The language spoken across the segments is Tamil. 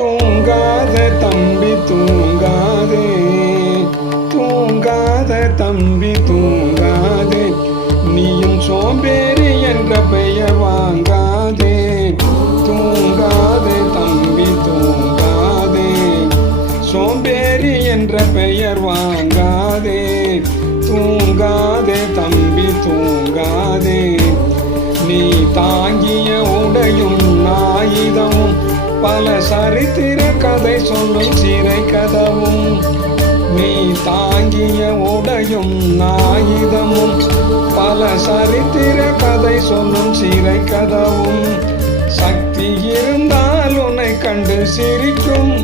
தூங்காத தம்பி தூங்காதே, தூங்காத தம்பி தூங்காதே, நீயும் சோம்பேறி என்ற பெயர் வாங்காதே. தூங்காதே தம்பி தூங்காதே, சோம்பேறி என்ற பெயர் வாங்காதே. தூங்காதே தம்பி தூங்காதே, நீ தாங்கிய உடையும் ஆயுதமும் பல சரித்திர கதை சொல்லும் சிறை கதவும். நீ தாங்கிய உடையும் ஆயுதமும் பல சரித்திர கதை சொல்லும் சிறை கதவும். சக்தி இருந்தால் உன்னை கண்டு சிரிக்கும்,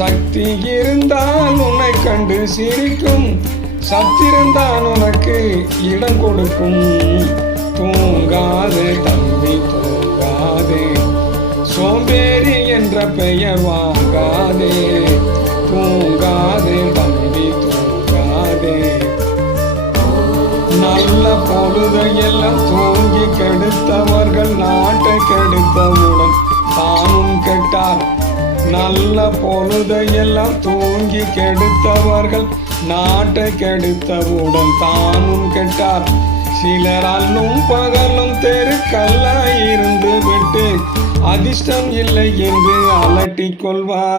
சக்தி இருந்தால் உன்னை கண்டு சிரிக்கும், சத்திருந்தான் உனக்கு இடம் கொடுக்கும். தூங்காதே தம்பி தூங்காதே, சோம்பேறி என்ற பெயர் வாங்காதே. தூங்காதே தம்பி தூங்காதே, நல்ல பொழுதையெல்லாம் தூங்கி கெடுத்தவர்கள் நாட்டை கெடுத்தவுடன் தானும் கெட்டார். நல்ல பொழுதையெல்லாம் தூங்கி கெடுத்தவர்கள் நாட்டை கெடுத்தவுடன் தானும் கெட்டார். சிலர் அல்லும் பகலும் தெருக்கல்லாய் இருந்து விட்டு அதிர்ஷ்டம் இல்லை என்று அலட்டிக் கொள்வார்.